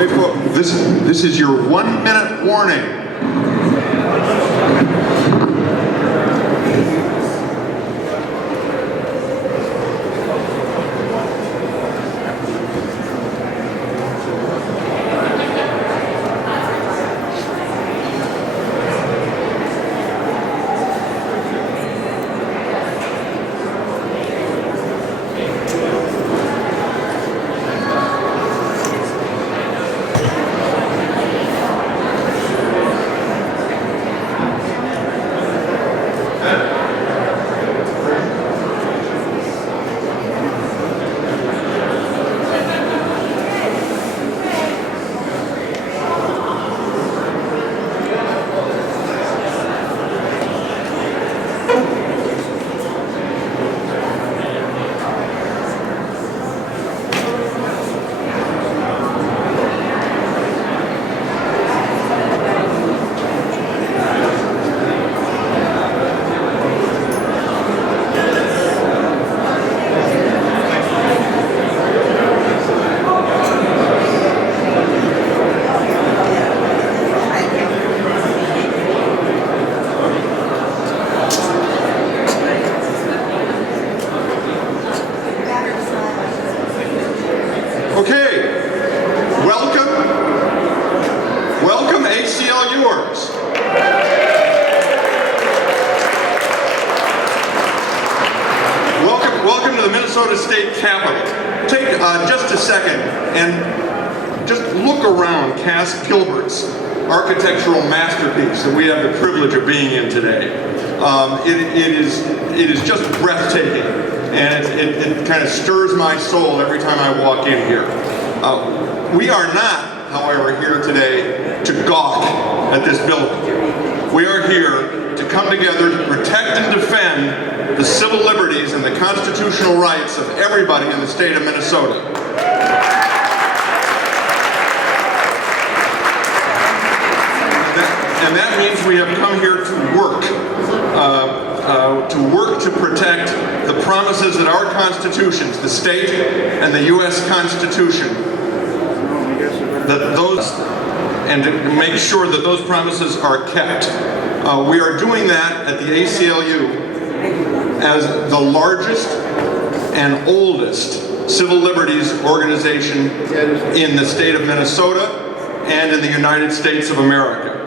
This is your 1-minute warning. Welcome ACLUers. Welcome to the Minnesota State Capitol. Take just a second and just look around Cass Gilbert's architectural masterpiece that we have the privilege of being in today. It is just breathtaking, and it kind of stirs my soul every time I walk in here. We are not, however, here today to gawk at this building. We are here to come together to protect and defend the civil liberties and the constitutional rights of everybody in the state of Minnesota. And that means we have come here to work to protect the promises that our constitutions, the state and the U.S. Constitution, and to make sure that those promises are kept. We are doing that at the ACLU as the largest and oldest civil liberties organization in the state of Minnesota and in the United States of America.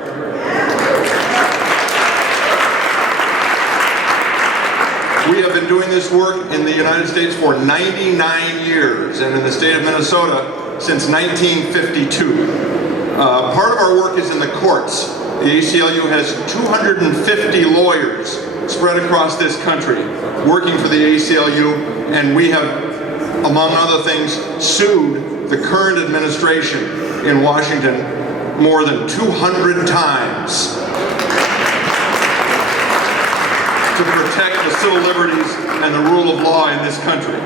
We have been doing this work in the United States for 99 years and in the state of Minnesota since 1952. Part of our work is in the courts. The ACLU has 250 lawyers spread across this country working for the ACLU, and we have, among other things, sued the current administration in Washington more than 200 times to protect the civil liberties and the rule of law in this country.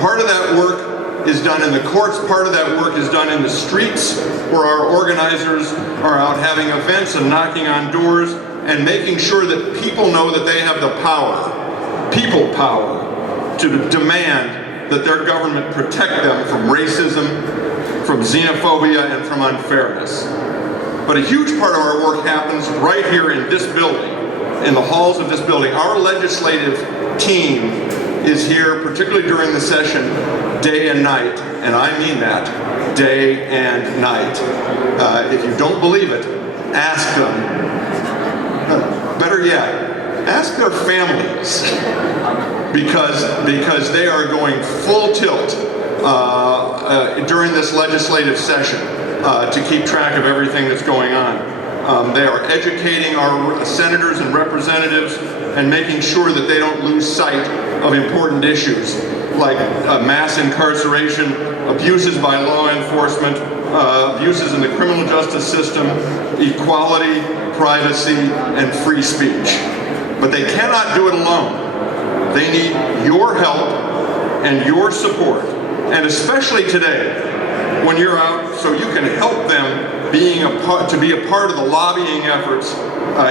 Part of that work is done in the courts, part of that work is done in the streets, where our organizers are out having events and knocking on doors and making sure that people know that they have the power, people power, to demand that their government protect them from racism, from xenophobia, and from unfairness. But a huge part of our work happens right here in this building, in the halls of this building. Our legislative team is here, particularly during the session, day and night, and I mean that, day and night. If you don't believe it, ask them. Better yet, ask their families, because they are going full tilt during this legislative session to keep track of everything that's going on. They are educating our senators and representatives and making sure that they don't lose sight of important issues like mass incarceration, abuses by law enforcement, abuses in the criminal justice system, equality, privacy, and free speech. But they cannot do it alone. They need your help and your support, and especially today, when you're out, so you can help them to be a part of the lobbying efforts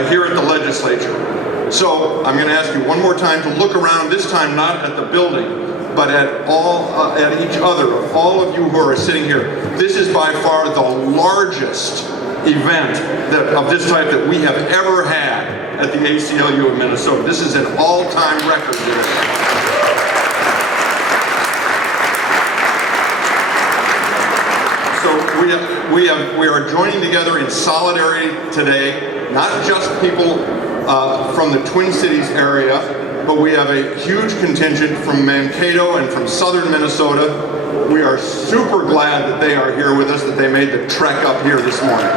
here at the legislature. So I'm going to ask you one more time to look around, this time not at the building, but at each other, of all of you who are sitting here. This is by far the largest event of this type that we have ever had at the ACLU of Minnesota. This is an all-time record today. So we are joining together in solidarity today, not just people from the Twin Cities area, but we have a huge contingent from Mankato and from southern Minnesota. We are super glad that they are here with us, that they made the trek up here this morning.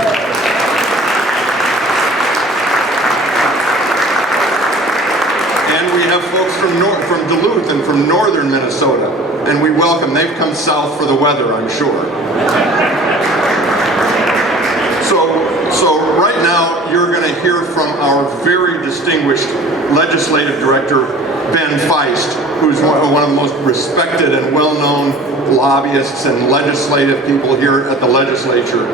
And we have folks from Duluth and from northern Minnesota, and we welcome. They've come south for the weather, I'm sure. So right now, you're going to hear from our very distinguished legislative director, Ben Feist, who's one of the most respected and well-known lobbyists and legislative people here at the legislature.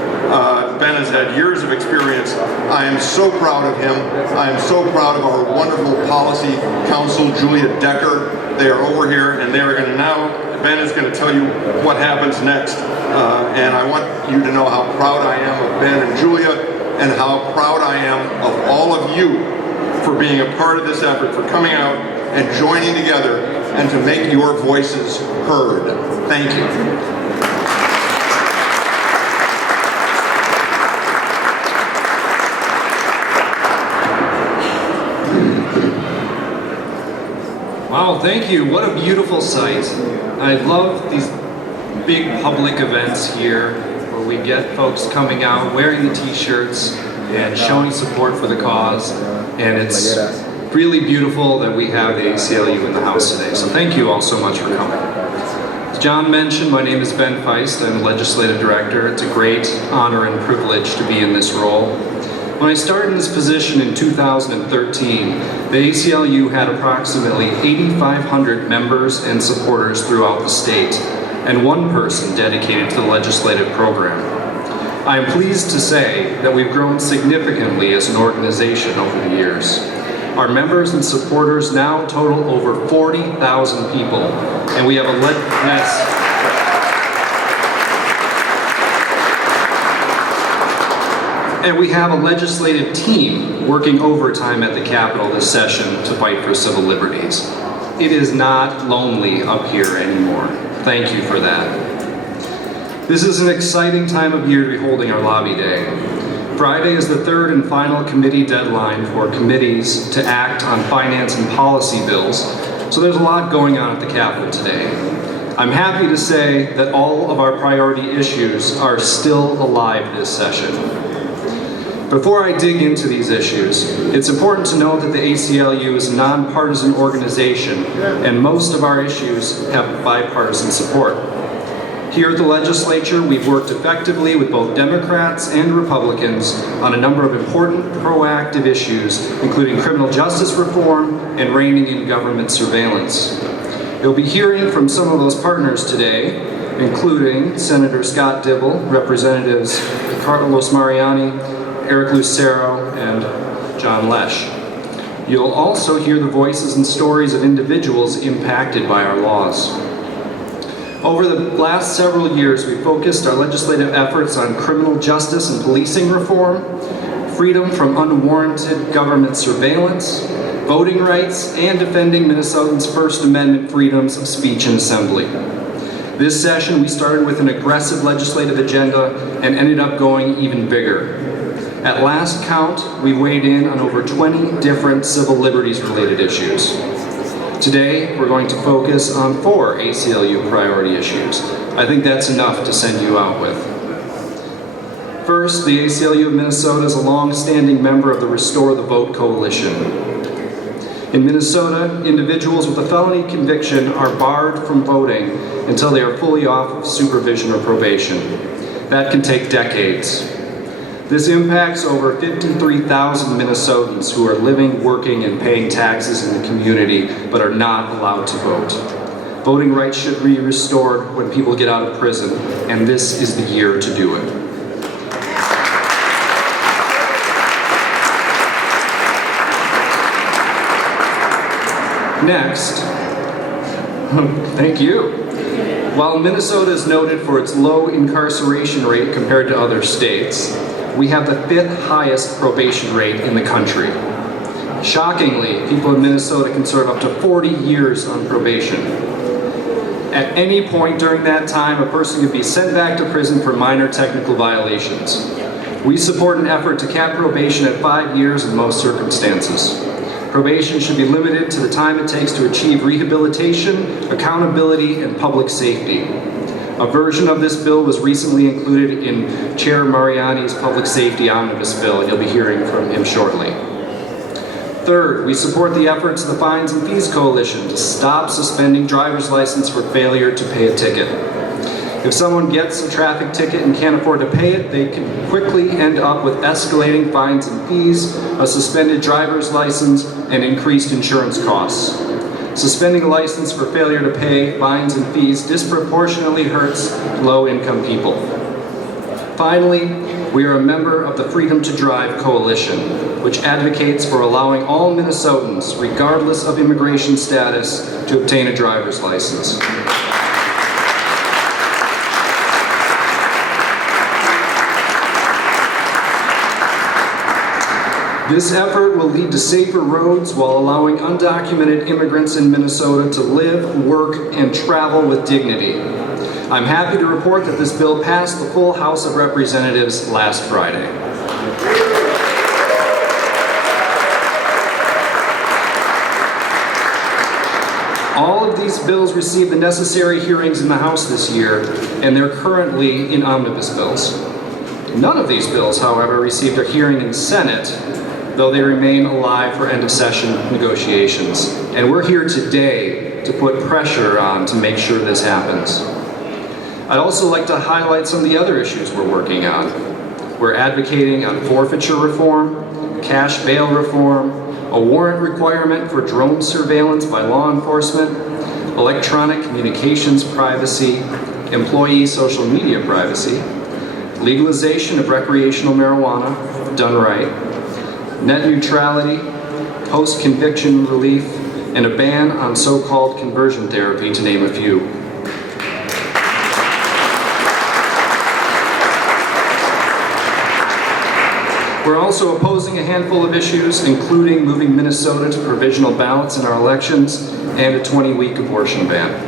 Ben has had years of experience. I am so proud of him. I am so proud of our wonderful policy counsel, Julia Decker. They are over here, and they are going to now, Ben is going to tell you what happens next. And I want you to know how proud I am of Ben and Julia, and how proud I am of all of you for being a part of this effort, for coming out and joining together and to make your voices heard. Thank you. Wow, thank you. What a beautiful sight. I love these big public events here where we get folks coming out wearing the t-shirts and showing support for the cause. And it's really beautiful that we have the ACLU in the house today. So thank you all so much for coming. As John mentioned, my name is Ben Feist. I'm the legislative director. It's a great honor and privilege to be in this role. When I started in this position in 2013, the ACLU had approximately 8,500 members and supporters throughout the state, and one person dedicated to the legislative program. I am pleased to say that we've grown significantly as an organization over the years. Our members and supporters now total over 40,000 people, and we have a legislative team working overtime at the Capitol this session to fight for civil liberties. It is not lonely up here anymore. Thank you for that. This is an exciting time of year to be holding our lobby day. Friday is the third and final committee deadline for committees to act on finance and policy bills, so there's a lot going on at the Capitol today. I'm happy to say that all of our priority issues are still alive this session. Before I dig into these issues, it's important to note that the ACLU is a nonpartisan organization, and most of our issues have bipartisan support. Here at the legislature, we've worked effectively with both Democrats and Republicans on a number of important proactive issues, including criminal justice reform and reining in government surveillance. You'll be hearing from some of those partners today, including Senator Scott Dibble, Representatives Carlos Mariani, Eric Lucero, and John Lesh. You'll also hear the voices and stories of individuals impacted by our laws. Over the last several years, we focused our legislative efforts on criminal justice and policing reform, freedom from unwarranted government surveillance, voting rights, and defending Minnesotans' First Amendment freedoms of speech and assembly. This session, we started with an aggressive legislative agenda and ended up going even bigger. At last count, we weighed in on over 20 different civil liberties-related issues. Today, we're going to focus on 4 ACLU priority issues. I think that's enough to send you out with. First, the ACLU of Minnesota is a long-standing member of the Restore the Vote Coalition. In Minnesota, individuals with a felony conviction are barred from voting until they are fully off of supervision or probation. That can take decades. This impacts over 53,000 Minnesotans who are living, working, and paying taxes in the community, but are not allowed to vote. Voting rights should be restored when people get out of prison, and this is the year to do it. Next, Thank you. While Minnesota is noted for its low incarceration rate compared to other states, we have the 5th highest probation rate in the country. Shockingly, people in Minnesota can serve up to 40 years on probation. At any point during that time, a person could be sent back to prison for minor technical violations. We support an effort to cap probation at 5 years in most circumstances. Probation should be limited to the time it takes to achieve rehabilitation, accountability, and public safety. A version of this bill was recently included in Chair Mariani's Public Safety Omnibus Bill. You'll be hearing from him shortly. Third, we support the efforts of the Fines and Fees Coalition to stop suspending driver's license for failure to pay a ticket. If someone gets a traffic ticket and can't afford to pay it, they can quickly end up with escalating fines and fees, a suspended driver's license, and increased insurance costs. Suspending a license for failure to pay fines and fees disproportionately hurts low-income people. Finally, we are a member of the Freedom to Drive Coalition, which advocates for allowing all Minnesotans, regardless of immigration status, to obtain a driver's license. This effort will lead to safer roads while allowing undocumented immigrants in Minnesota to live, work, and travel with dignity. I'm happy to report that this bill passed the full House of Representatives last Friday. All of these bills received the necessary hearings in the House this year, and they're currently in omnibus bills. None of these bills, however, received a hearing in the Senate, though they remain alive for end-of-session negotiations. And we're here today to put pressure on to make sure this happens. I'd also like to highlight some of the other issues we're working on. We're advocating on forfeiture reform, cash bail reform, a warrant requirement for drone surveillance by law enforcement, electronic communications privacy, employee social media privacy, legalization of recreational marijuana, done right, net neutrality, post-conviction relief, and a ban on so-called conversion therapy, to name a few. We're also opposing a handful of issues, including moving Minnesota to provisional ballots in our elections and a 20-week abortion ban.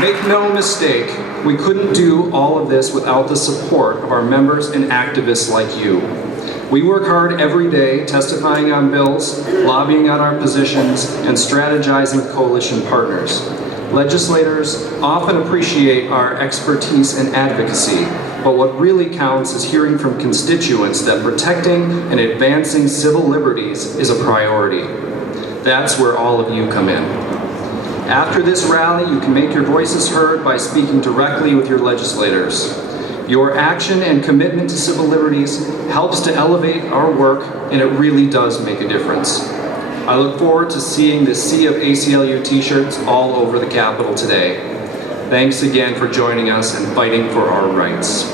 Make no mistake, we couldn't do all of this without the support of our members and activists like you. We work hard every day testifying on bills, lobbying on our positions, and strategizing with coalition partners. Legislators often appreciate our expertise and advocacy, but what really counts is hearing from constituents that protecting and advancing civil liberties is a priority. That's where all of you come in. After this rally, you can make your voices heard by speaking directly with your legislators. Your action and commitment to civil liberties helps to elevate our work, and it really does make a difference. I look forward to seeing this sea of ACLU t-shirts all over the Capitol today. Thanks again for joining us and fighting for our rights.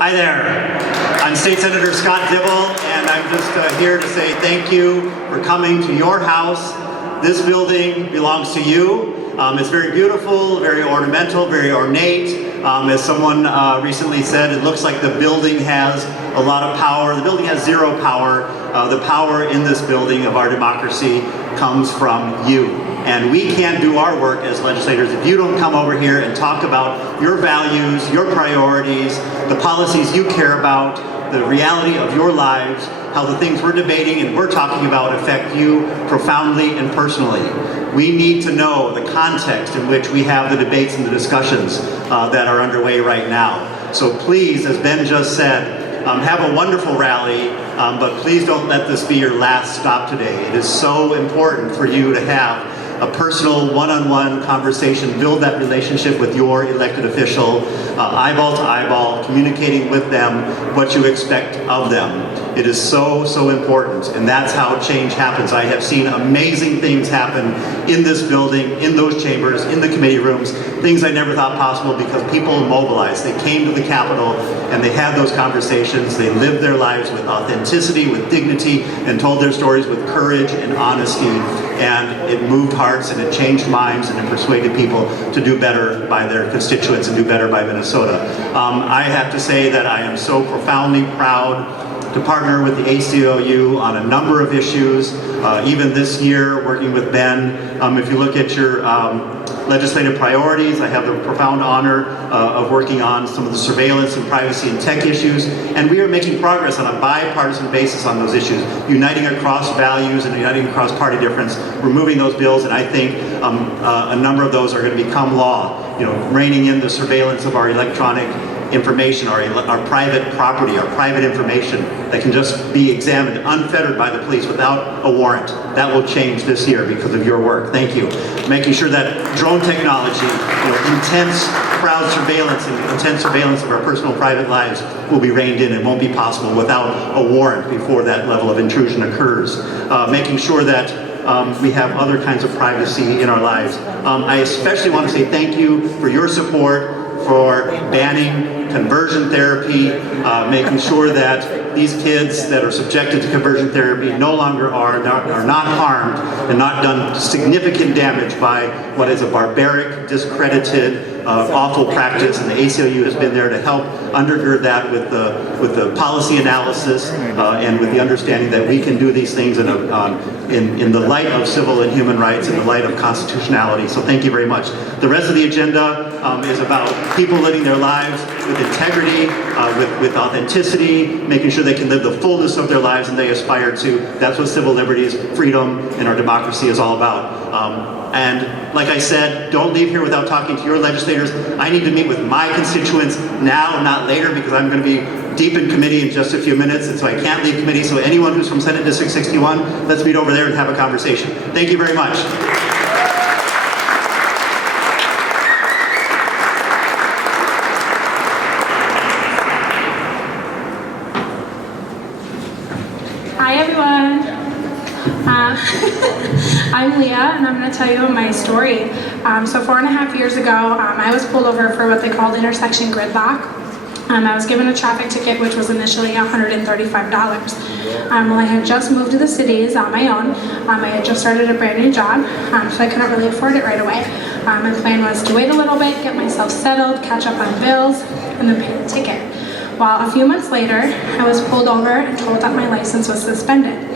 Hi there, I'm State Senator Scott Dibble, and I'm just here to say thank you for coming to your house. This building belongs to you. It's very beautiful, very ornamental, very ornate. As someone recently said, it looks like the building has a lot of power. The building has zero power. The power in this building of our democracy comes from you. And we can't do our work as legislators if you don't come over here and talk about your values, your priorities, the policies you care about, the reality of your lives, how the things we're debating and we're talking about affect you profoundly and personally. We need to know the context in which we have the debates and the discussions that are underway right now. So please, as Ben just said, have a wonderful rally, but please don't let this be your last stop today. It is so important for you to have a personal one-on-one conversation, build that relationship with your elected official, eyeball to eyeball, communicating with them what you expect of them. It is so, so important, and that's how change happens. I have seen amazing things happen in this building, in those chambers, in the committee rooms, things I never thought possible because people mobilized. They came to the Capitol and they had those conversations. They lived their lives with authenticity, with dignity, and told their stories with courage and honesty. And it moved hearts and it changed minds and it persuaded people to do better by their constituents and do better by Minnesota. I have to say that I am so profoundly proud to partner with the ACLU on a number of issues, even this year working with Ben. If you look at your legislative priorities, I have the profound honor of working on some of the surveillance and privacy and tech issues, and we are making progress on a bipartisan basis on those issues, uniting across values and uniting across party difference. We're moving those bills, and I think a number of those are going to become law, reining in the surveillance of our electronic information, our private property, our private information that can just be examined unfettered by the police without a warrant. That will change this year because of your work. Thank you. Making sure that drone technology, intense crowd surveillance and intense surveillance of our personal private lives will be reined in. It won't be possible without a warrant before that level of intrusion occurs. Making sure that we have other kinds of privacy in our lives. I especially want to say thank you for your support for banning conversion therapy, making sure that these kids that are subjected to conversion therapy no longer are not harmed and not done significant damage by what is a barbaric, discredited, awful practice, and the ACLU has been there to help undergird that with the policy analysis and with the understanding that we can do these things in the light of civil and human rights, in the light of constitutionality. So thank you very much. The rest of the agenda is about people living their lives with integrity, with authenticity, making sure they can live the fullness of their lives and they aspire to. That's what civil liberties, freedom, and our democracy is all about. And like I said, don't leave here without talking to your legislators. I need to meet with my constituents now, not later, because I'm going to be deep in committee in just a few minutes, and so I can't leave committee. So anyone who's from Senate District 61, let's meet over there and have a conversation. Thank you very much. Hi everyone. I'm Leah, and I'm going to tell you my story. So 4.5 years ago, I was pulled over for what they called intersection gridlock. I was given a traffic ticket, which was initially $135. Well, I had just moved to the cities on my own. I had just started a brand new job, so I couldn't really afford it right away. My plan was to wait a little bit, get myself settled, catch up on bills, and then pay the ticket. Well, a few months later, I was pulled over and told that my license was suspended.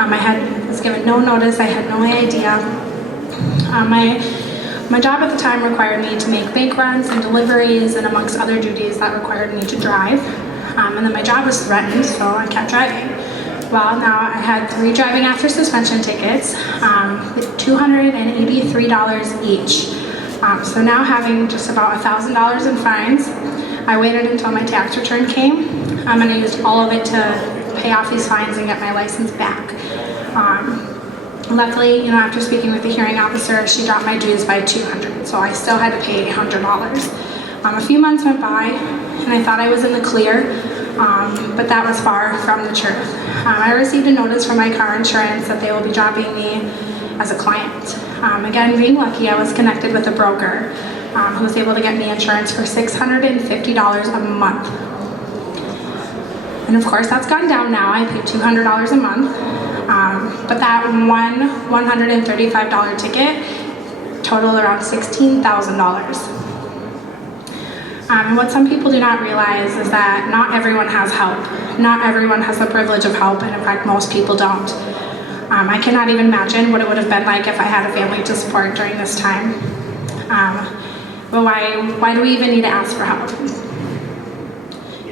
I was given no notice, I had no idea. My job at the time required me to make bank runs and deliveries and amongst other duties that required me to drive. And then my job was threatened, so I kept driving. Well, now I had 3 driving after suspension tickets with $283 each. So now having just about $1,000 in fines, I waited until my tax return came, and I used all of it to pay off these fines and get my license back. Luckily, after speaking with the hearing officer, she dropped my dues by $200, so I still had to pay $100. A few months went by, and I thought I was in the clear, but that was far from the truth. I received a notice from my car insurance that they will be dropping me as a client. Again, being lucky, I was connected with a broker who was able to get me insurance for $650 a month. And of course, that's gone down now. I pay $200 a month. But that one $135 ticket totaled around $16,000. And what some people do not realize is that not everyone has help. Not everyone has the privilege of help, and in fact, most people don't. I cannot even imagine what it would have been like if I had a family to support during this time. But why do we even need to ask for help?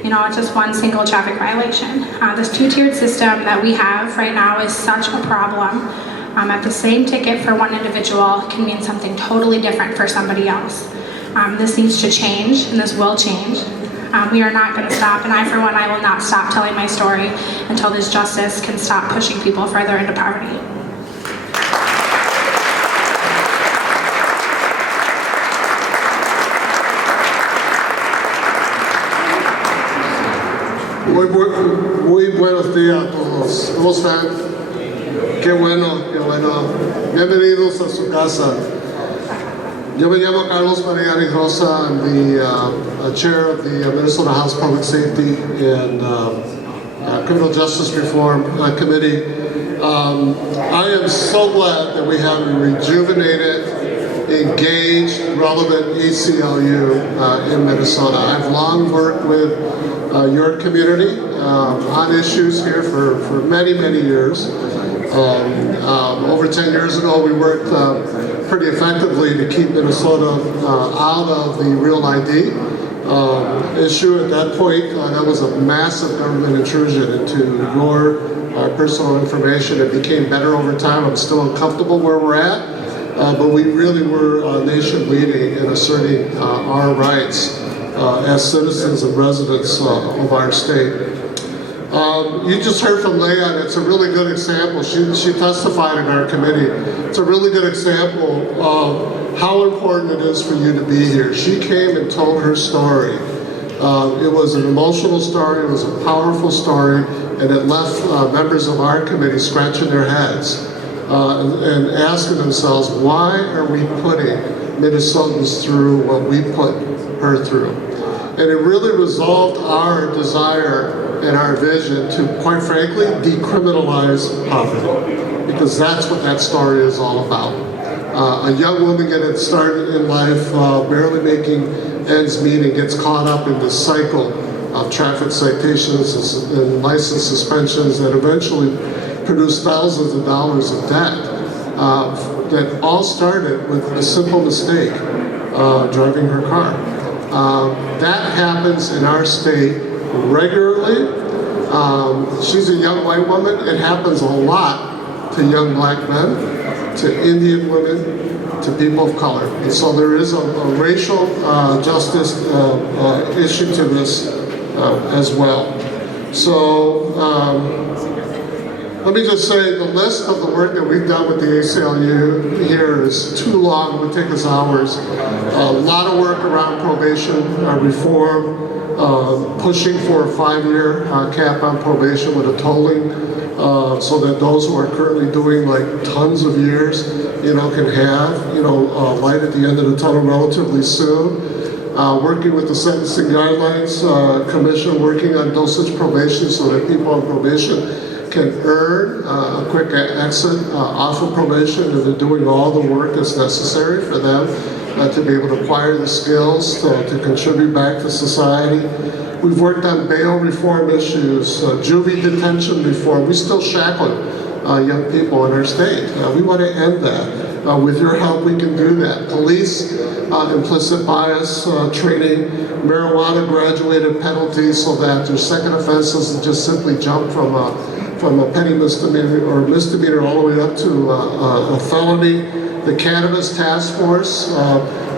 It's just one single traffic violation. This 2-tiered system that we have right now is such a problem. At the same ticket for one individual can mean something totally different for somebody else. This needs to change, and this will change. We are not going to stop, and I, for one, I will not stop telling my story until this justice can stop pushing people further into poverty. Muy buenos días a todos. ¿Cómo están? Qué bueno, qué bueno. Bienvenidos a su casa. Yo me llamo Carlos María Rosa. I'm the chair of the Minnesota House Public Safety and Criminal Justice Reform Committee. I am so glad that we have a rejuvenated, engaged, relevant ACLU in Minnesota. I've long worked with your community on issues here for many, many years. Over 10 years ago, we worked pretty effectively to keep Minnesota out of the Real ID issue. At that point, that was a massive government intrusion into your personal information. It became better over time. I'm still uncomfortable where we're at, but we really were nation leading in asserting our rights as citizens and residents of our state. You just heard from Leah, and it's a really good example. She testified in our committee. It's a really good example of how important it is for you to be here. She came and told her story. It was an emotional story, it was a powerful story, and it left members of our committee scratching their heads and asking themselves, why are we putting Minnesotans through what we put her through? And it really resolved our desire and our vision to, quite frankly, decriminalize poverty, because that's what that story is all about. A young woman getting started in life, barely making ends meet, and gets caught up in this cycle of traffic citations and license suspensions that eventually produce thousands of dollars of debt that all started with a simple mistake, driving her car. That happens in our state regularly. She's a young white woman. It happens a lot to young black men, to Indian women, to people of color. And so there is a racial justice issue to this as well. So let me just say the list of the work that we've done with the ACLU here is too long. It would take us hours. A lot of work around probation reform, pushing for a 5-year cap on probation with a tolling, so that those who are currently doing like tons of years, can have, light at the end of the tunnel relatively soon. Working with the Sentencing Guidelines Commission, working on dosage probation so that people on probation can earn a quick exit off of probation, and they're doing all the work that's necessary for them to be able to acquire the skills to contribute back to society. We've worked on bail reform issues, juvie detention reform. We still shackle young people in our state. We want to end that. With your help, we can do that. Police implicit bias training, marijuana graduated penalties so that their second offenses just simply jump from a petty misdemeanor or misdemeanor all the way up to a felony. The Cannabis Task Force,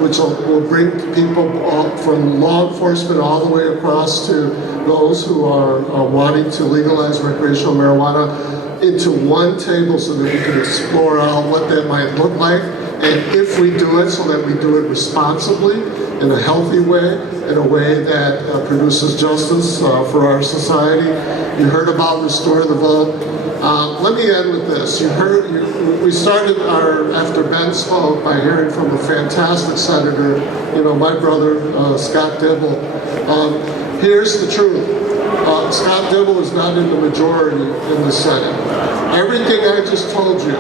which will bring people from law enforcement all the way across to those who are wanting to legalize recreational marijuana into one table so that we can explore out what that might look like, and if we do it, so that we do it responsibly, in a healthy way, in a way that produces justice for our society. You heard about Restore the Vote. Let me end with this. We started after Ben spoke, by hearing from a fantastic senator, my brother, Scott Dibble. Here's the truth. Scott Dibble is not in the majority in the Senate. Everything I just told you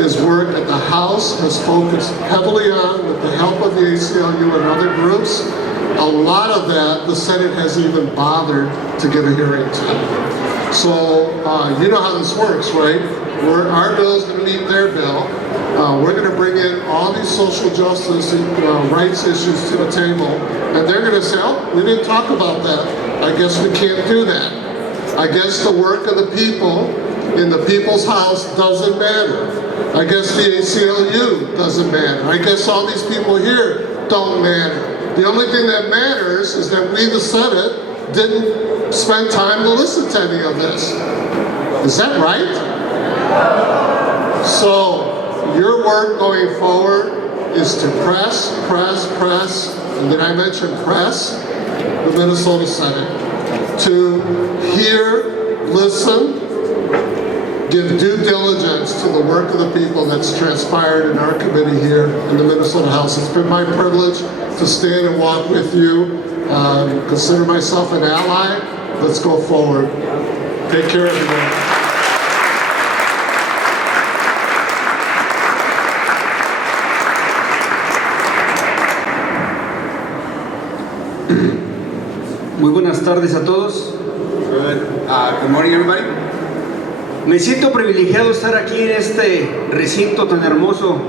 is work that the House has focused heavily on with the help of the ACLU and other groups. A lot of that the Senate hasn't even bothered to give a hearing to. So you know how this works, right? Our bill is going to meet their bill. We're going to bring in all these social justice rights issues to the table, and they're going to say, oh, we didn't talk about that. I guess we can't do that. I guess the work of the people in the people's house doesn't matter. I guess the ACLU doesn't matter. I guess all these people here don't matter. The only thing that matters is that we, the Senate, didn't spend time to listen to any of this. Is that right? So your work going forward is to press, and did I mention press? The Minnesota Senate to hear, listen, give due diligence to the work of the people that's transpired in our committee here in the Minnesota House. It's been my privilege to stand and walk with you. Consider myself an ally. Let's go forward. Take care, everyone. Muy buenas tardes a todos. Good morning, everybody. Me siento privilegiado estar aquí en este recinto tan hermoso,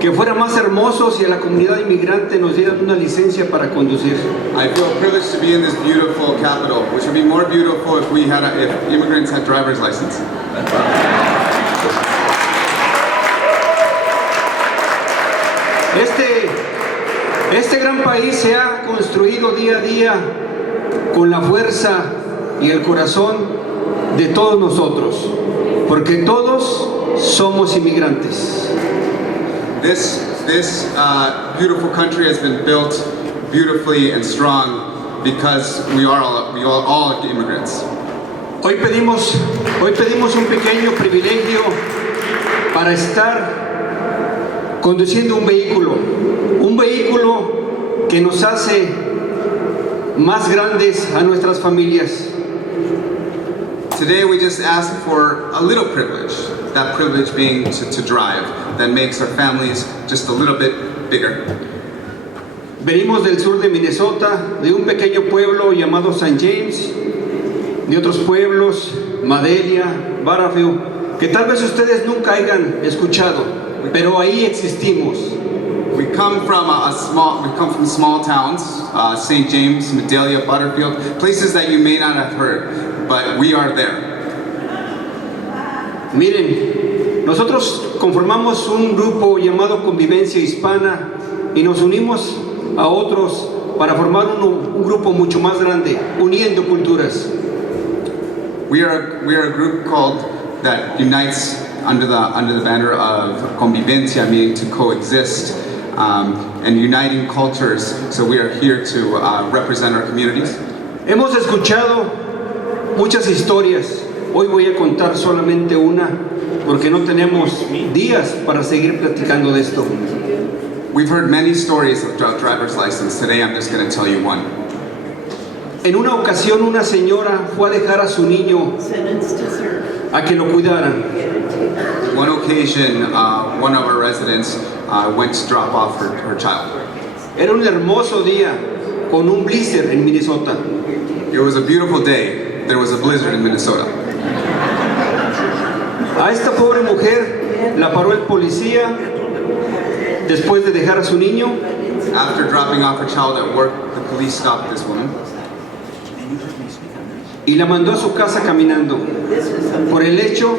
que fuera más hermoso si a la comunidad inmigrante nos dieran una licencia para conducir. I feel privileged to be in this beautiful capital, which would be more beautiful if if immigrants had driver's license. Este gran país se ha construido día a día con la fuerza y el corazón de todos nosotros, porque todos somos inmigrantes. This beautiful country has been built beautifully and strong because we are all immigrants. Hoy pedimos un pequeño privilegio para estar conduciendo un vehículo que nos hace más grandes a nuestras familias. Today we just ask for a little privilege, that privilege being to drive, that makes our families just a little bit bigger. Venimos del sur de Minnesota, de un pequeño pueblo llamado St. James, de otros pueblos, Madelia, Barrowfield, que tal vez ustedes nunca hayan escuchado, pero ahí existimos. We come from small towns, St. James, Madelia, Butterfield, places that you may not have heard, but we are there. Miren, nosotros conformamos un grupo llamado Convivencia Hispana y nos unimos a otros para formar un grupo mucho más grande, uniendo culturas. We are a group called that unites under the banner of convivencia, meaning to coexist, and uniting cultures. So we are here to represent our communities. Hemos escuchado muchas historias. Hoy voy a contar solamente una, porque no tenemos días para seguir platicando de esto. We've heard many stories of driver's license. Today I'm just going to tell you one. En una ocasión una señora fue a dejar a su niño a que lo cuidaran. One occasion, one of our residents went to drop off her child. Era un hermoso día con un blizzard en Minnesota. It was a beautiful day. There was a blizzard in Minnesota. A esta pobre mujer la paró el policía después de dejar a su niño. After dropping off her child at work, the police stopped this woman Y la mandó a su casa caminando por el hecho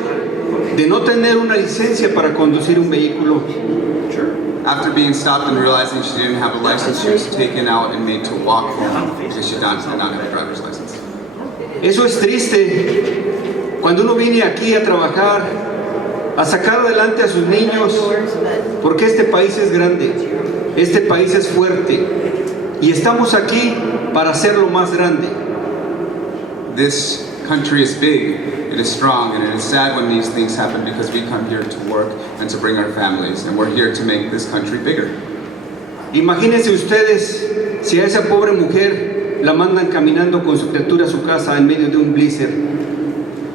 de no tener una licencia para conducir un vehículo. After being stopped and realizing she didn't have a license, she was taken out and made to walk home because she did not have a driver's license. Eso es triste. Cuando uno viene aquí a trabajar, a sacar adelante a sus niños, porque este país es grande, este país es fuerte y estamos aquí para hacerlo más grande. This country is big, it is strong, and it is sad when these things happen because we come here to work and to bring our families, and we're here to make this country bigger. Imagínense ustedes si a esa pobre mujer la mandan caminando con su criatura a su casa en medio de un blizzard.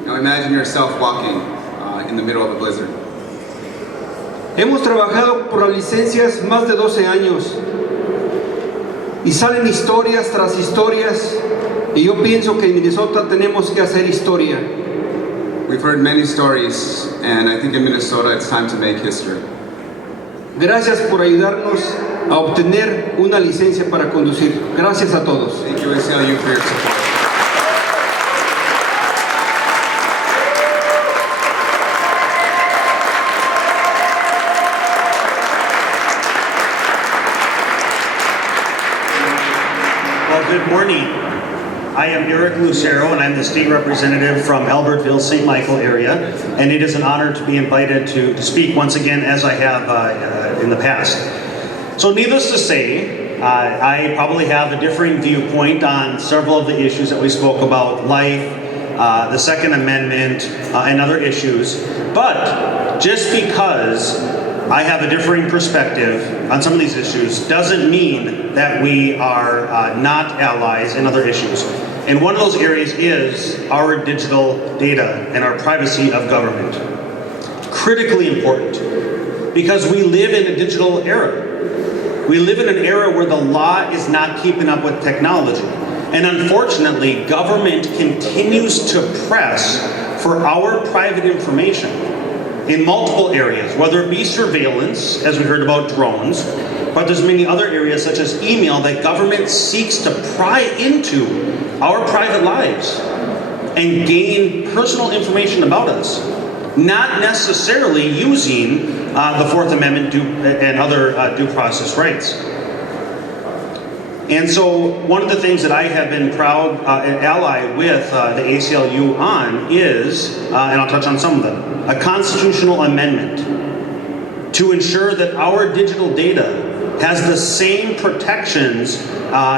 Now imagine yourself walking in the middle of a blizzard. Hemos trabajado por las licencias más de 12 años y salen historias tras historias y yo pienso que en Minnesota tenemos que hacer historia. We've heard many stories, and I think in Minnesota it's time to make history. Gracias por ayudarnos a obtener una licencia para conducir. Gracias a todos. Thank you, ACLU, for your support. Well, good morning. I am Eric Lucero, and I'm the state representative from Albertville, St. Michael area, and it is an honor to be invited to speak once again as I have in the past. So needless to say, I probably have a differing viewpoint on several of the issues that we spoke about, life, the Second Amendment, and other issues. But just because I have a differing perspective on some of these issues doesn't mean that we are not allies in other issues. And one of those areas is our digital data and our privacy of government. Critically important, because we live in a digital era. We live in an era where the law is not keeping up with technology. And unfortunately, government continues to press for our private information in multiple areas, whether it be surveillance, as we heard about drones, but there's many other areas such as email that government seeks to pry into our private lives and gain personal information about us, not necessarily using the Fourth Amendment and other due process rights. And so one of the things that I have been proud an ally with the ACLU on is, and I'll touch on some of them, a constitutional amendment to ensure that our digital data has the same protections,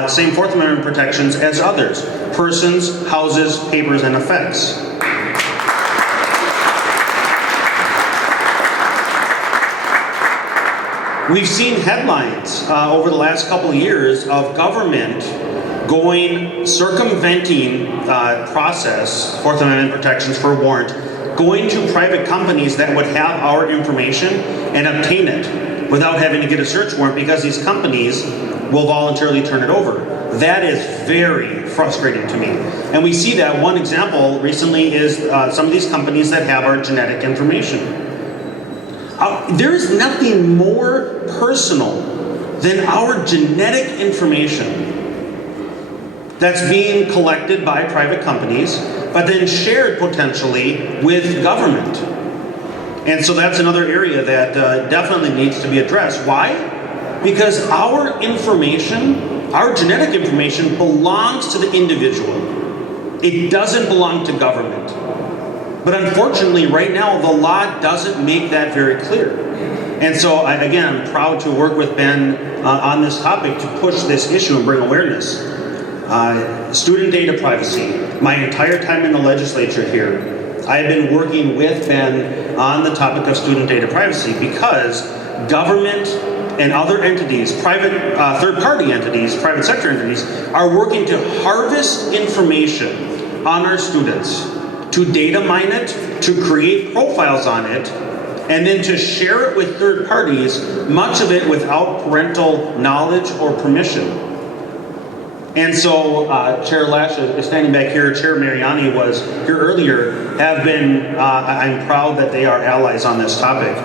same Fourth Amendment protections as others: persons, houses, papers, and effects. We've seen headlines over the last couple of years of government circumventing process, Fourth Amendment protections for a warrant, going to private companies that would have our information and obtain it without having to get a search warrant because these companies will voluntarily turn it over. That is very frustrating to me. And we see that one example recently is some of these companies that have our genetic information. There is nothing more personal than our genetic information that's being collected by private companies, but then shared potentially with government. And so that's another area that definitely needs to be addressed. Why? Because our information, our genetic information, belongs to the individual. It doesn't belong to government. But unfortunately, right now, the law doesn't make that very clear. And so, again, I'm proud to work with Ben on this topic to push this issue and bring awareness. Student data privacy. My entire time in the legislature here, I've been working with Ben on the topic of student data privacy because government and other entities, private third-party entities, private sector entities, are working to harvest information on our students, to data mine it, to create profiles on it, and then to share it with third parties, much of it without parental knowledge or permission. And so Chair Lash is standing back here, Chair Mariani was here earlier, have been, I'm proud that they are allies on this topic.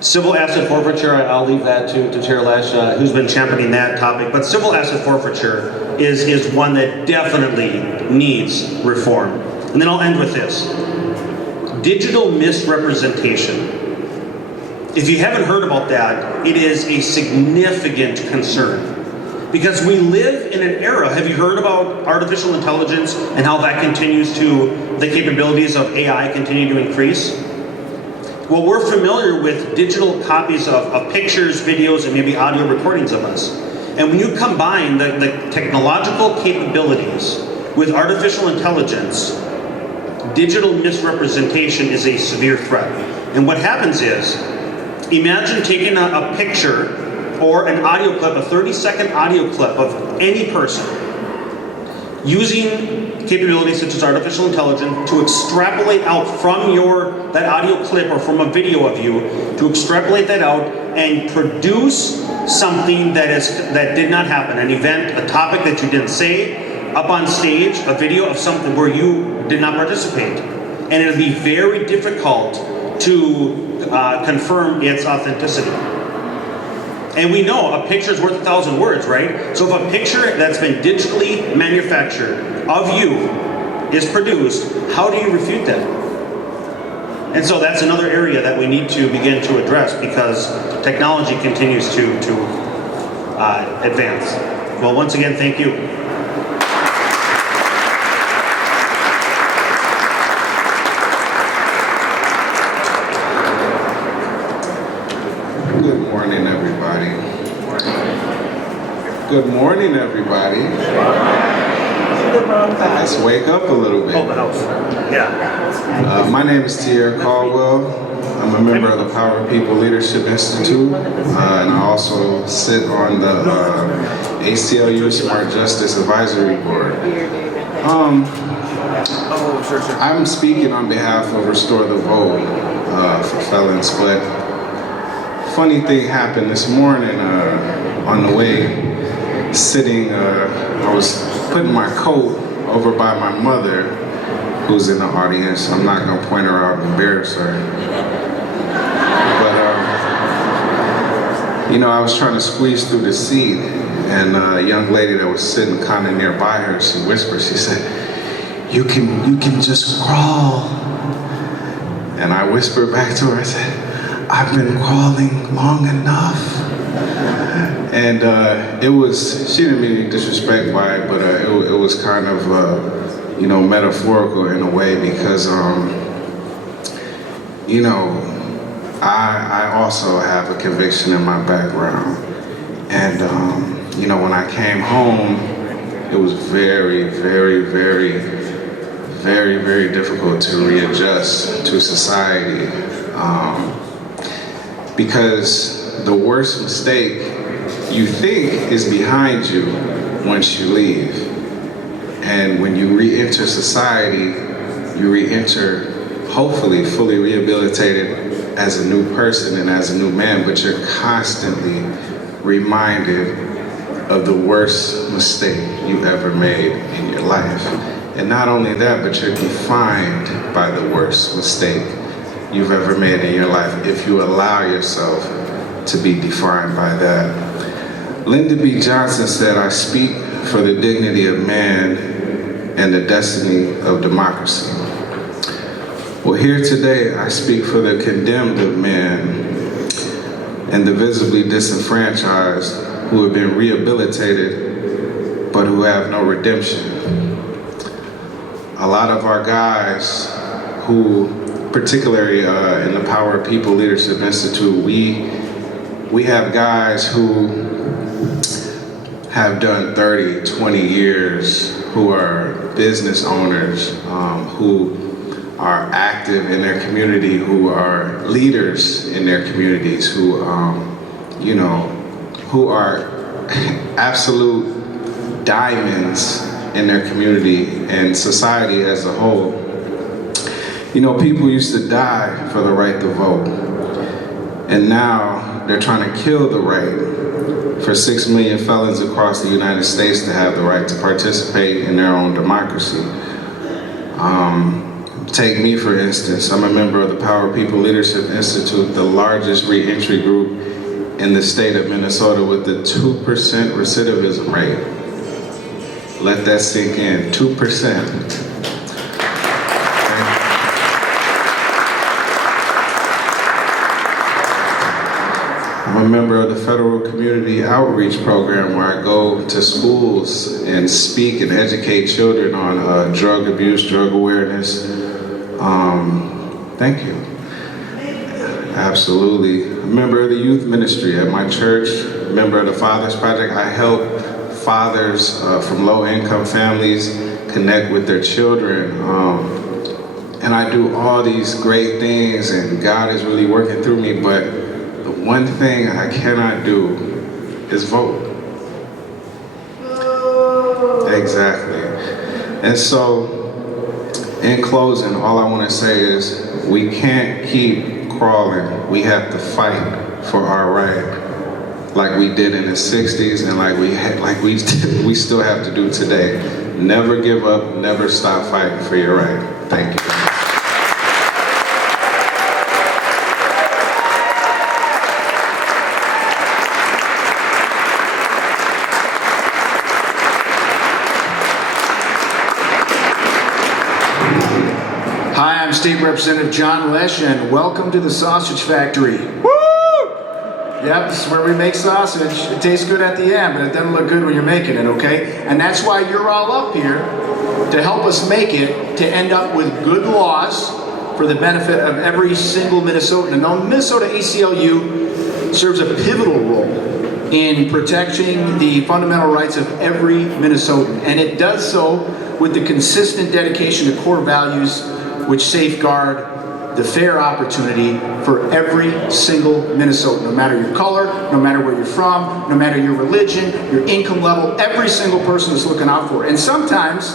Civil asset forfeiture, I'll leave that to Chair Lash, who's been championing that topic, but civil asset forfeiture is one that definitely needs reform. And then I'll end with this. Digital misrepresentation. If you haven't heard about that, it is a significant concern. Because we live in an era, have you heard about artificial intelligence and how that continues to, the capabilities of AI continue to increase? Well, we're familiar with digital copies of pictures, videos, and maybe audio recordings of us. And when you combine the technological capabilities with artificial intelligence, digital misrepresentation is a severe threat. And what happens is, imagine taking a picture or an audio clip, a 30-second audio clip of any person, using capabilities such as artificial intelligence to extrapolate out from that audio clip or from a video of you, to extrapolate that out and produce something that did not happen, an event, a topic that you didn't say, up on stage, a video of something where you did not participate. And it'll be very difficult to confirm its authenticity. And we know a picture is worth 1,000 words, right? So if a picture that's been digitally manufactured of you is produced, how do you refute that? And so that's another area that we need to begin to address because technology continues to advance. Well, once again, thank you. Good morning, everybody. Good morning, everybody. Let's wake up a little bit. My name is Tierra Caldwell. I'm a member of the Power of People Leadership Institute, and I also sit on the ACLU Smart Justice Advisory Board. I'm speaking on behalf of Restore the Vote for felons, but funny thing happened this morning on the way sitting, I was putting my coat over by my mother, who's in the audience. I'm not gonna point her out and embarrass her. But, you know, I was trying to squeeze through the seat, and a young lady that was sitting kind of nearby her, she whispered, she said, you can just crawl. And I whispered back to her, I said, I've been crawling long enough. And it was, she didn't mean any disrespect by it, but it was kind of, you know, metaphorical in a way because, you know, I also have a conviction in my background. And, you know, when I came home, it was very, very, very, very, very difficult to readjust to society. Because the worst mistake you think is behind you once you leave. And when you re-enter society, you re-enter hopefully fully rehabilitated as a new person and as a new man, but you're constantly reminded of the worst mistake you ever made in your life. And not only that, but you're defined by the worst mistake you've ever made in your life if you allow yourself to be defined by that. Lyndon B. Johnson said, I speak for the dignity of man and the destiny of democracy. Well, here today, I speak for the condemned of men and the visibly disenfranchised who have been rehabilitated, but who have no redemption. A lot of our guys who, particularly in the Power of People Leadership Institute, we have guys who have done 30, 20 years, who are business owners, who are active in their community, who are leaders in their communities, who, you know, who are absolute diamonds in their community and society as a whole. You know, people used to die for the right to vote, and now they're trying to kill the right for 6 million felons across the United States to have the right to participate in their own democracy. Take me, for instance. I'm a member of the Power of People Leadership Institute, the largest re-entry group in the state of Minnesota with the 2% recidivism rate. Let that sink in, 2%. I'm a member of the Federal Community Outreach Program where I go to schools and speak and educate children on drug abuse, drug awareness. Thank you. Absolutely. A member of the youth ministry at my church, a member of the Fathers Project. I help fathers from low-income families connect with their children. And I do all these great things, and God is really working through me, but the one thing I cannot do is vote. Exactly. And so, in closing, all I want to say is we can't keep crawling. We have to fight for our right, like we did in the 60s and like we still have to do today. Never give up, never stop fighting for your right. Thank you. Hi, I'm State Representative John Lesh, and welcome to the Sausage Factory. Woo! Yep, this is where we make sausage. It tastes good at the end, but it doesn't look good when you're making it, okay? And that's why you're all up here, to help us make it, to end up with good laws for the benefit of every single Minnesotan. And the Minnesota ACLU serves a pivotal role in protecting the fundamental rights of every Minnesotan, and it does so with the consistent dedication to core values which safeguard the fair opportunity for every single Minnesotan, no matter your color, no matter where you're from, no matter your religion, your income level, every single person is looking out for it. And sometimes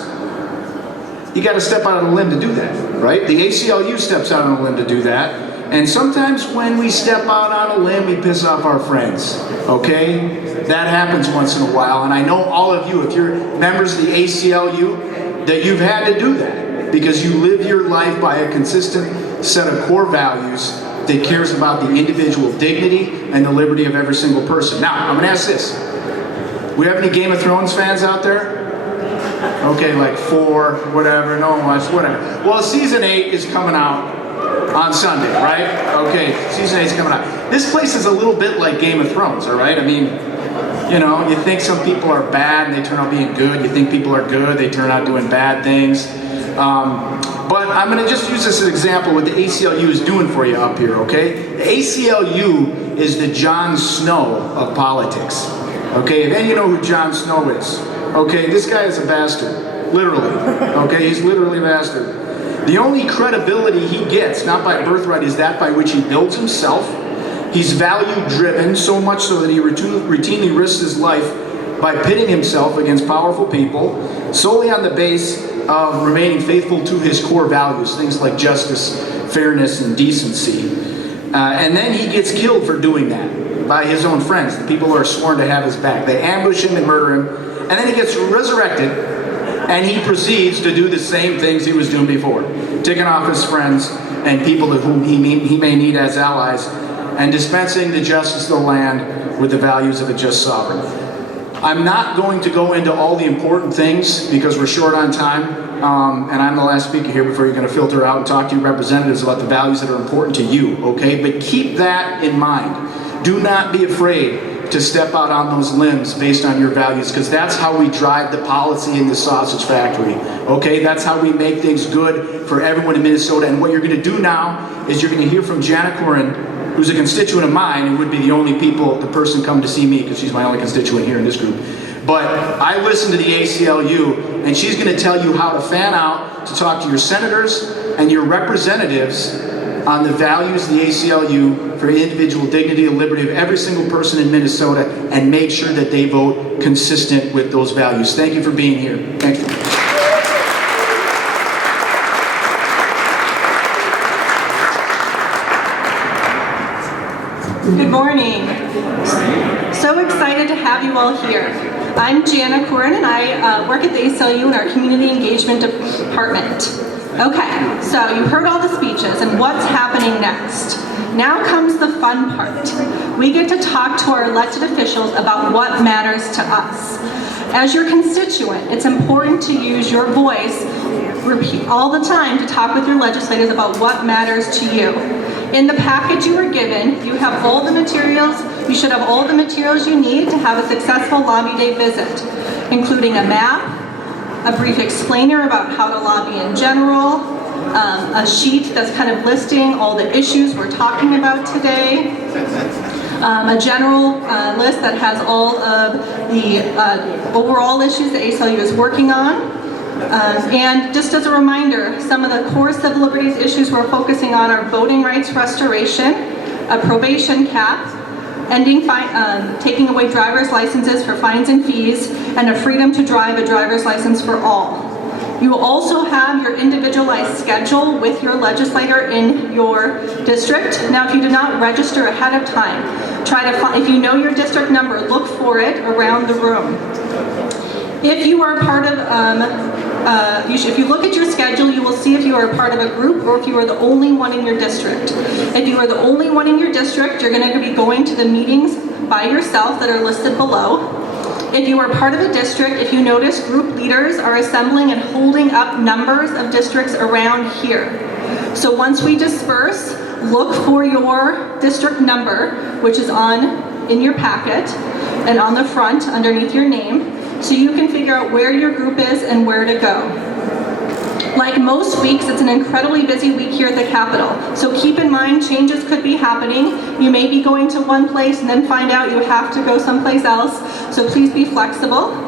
you got to step out on a limb to do that, right? The ACLU steps out on a limb to do that. And sometimes when we step out on a limb, we piss off our friends, okay? That happens once in a while. And I know all of you, if you're members of the ACLU, that you've had to do that because you live your life by a consistent set of core values that cares about the individual dignity and the liberty of every single person. Now, I'm going to ask this. We have any Game of Thrones fans out there? Okay, like 4, whatever, no one watched, whatever. Well, season 8 is coming out on Sunday, right? Okay, season 8 is coming out. This place is a little bit like Game of Thrones, all right? I mean, you know, you think some people are bad and they turn out being good. You think people are good, they turn out doing bad things. But I'm going to just use this as an example what the ACLU is doing for you up here, okay? The ACLU is the Jon Snow of politics, okay? If any of you know who Jon Snow is, okay, this guy is a bastard, literally, okay? He's literally a bastard. The only credibility he gets, not by birthright, is that by which he builds himself. He's value-driven, so much so that he routinely risks his life by pitting himself against powerful people, solely on the base of remaining faithful to his core values, things like justice, fairness, and decency. And then he gets killed for doing that by his own friends, the people who are sworn to have his back. They ambush him and murder him, and then he gets resurrected, and he proceeds to do the same things he was doing before, ticking off his friends and people whom he may need as allies, and dispensing the justice of the land with the values of a just sovereign. I'm not going to go into all the important things because we're short on time, and I'm the last speaker here before you're going to filter out and talk to your representatives about the values that are important to you, okay? But keep that in mind. Do not be afraid to step out on those limbs based on your values, because that's how we drive the policy in the sausage factory, okay? That's how we make things good for everyone in Minnesota. And what you're going to do now is you're going to hear from Jana Corin, who's a constituent of mine and would be the only person come to see me because she's my only constituent here in this group. But I listen to the ACLU, and she's going to tell you how to fan out to talk to your senators and your representatives on the values of the ACLU for individual dignity and liberty of every single person in Minnesota, and make sure that they vote consistent with those values. Thank you for being here. Thank you. Good morning. So excited to have you all here. I'm Jana Corin, and I work at the ACLU in our Community Engagement Department. Okay, so you heard all the speeches, and what's happening next? Now comes the fun part. We get to talk to our elected officials about what matters to us. As your constituent, it's important to use your voice all the time to talk with your legislators about what matters to you. In the package you were given, you have all the materials, you should have all the materials you need to have a successful lobby day visit, including a map, a brief explainer about how to lobby in general, a sheet that's kind of listing all the issues we're talking about today, a general list that has all of the overall issues the ACLU is working on. And just as a reminder, some of the core civil liberties issues we're focusing on are voting rights restoration, a probation cap, taking away driver's licenses for fines and fees, and a freedom to drive a driver's license for all. You will also have your individualized schedule with your legislator in your district. Now, if you did not register ahead of time, if you know your district number, look for it around the room. If you are part of, if you look at your schedule, you will see if you are a part of a group or if you are the only one in your district. If you are the only one in your district, you're going to be going to the meetings by yourself that are listed below. If you are part of a district, if you notice, group leaders are assembling and holding up numbers of districts around here. So once we disperse, look for your district number, which is in your packet and on the front underneath your name, so you can figure out where your group is and where to go. Like most weeks, it's an incredibly busy week here at the Capitol. So keep in mind, changes could be happening. You may be going to one place and then find out you have to go someplace else. So please be flexible.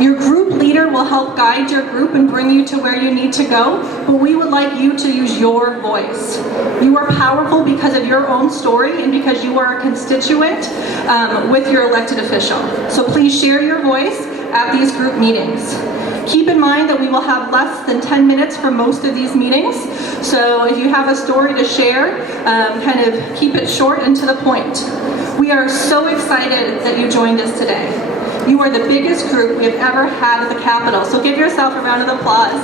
Your group leader will help guide your group and bring you to where you need to go, but we would like you to use your voice. You are powerful because of your own story and because you are a constituent with your elected official. So please share your voice at these group meetings. Keep in mind that we will have less than 10 minutes for most of these meetings. So if you have a story to share, kind of keep it short and to the point. We are so excited that you joined us today. You are the biggest group we have ever had at the Capitol. So give yourself a round of applause.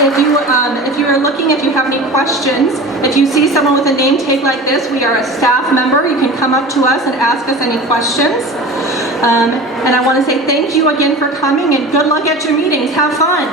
If you are looking, if you have any questions, if you see someone with a name tag like this, we are a staff member. You can come up to us and ask us any questions. And I want to say thank you again for coming and good luck at your meetings. Have fun.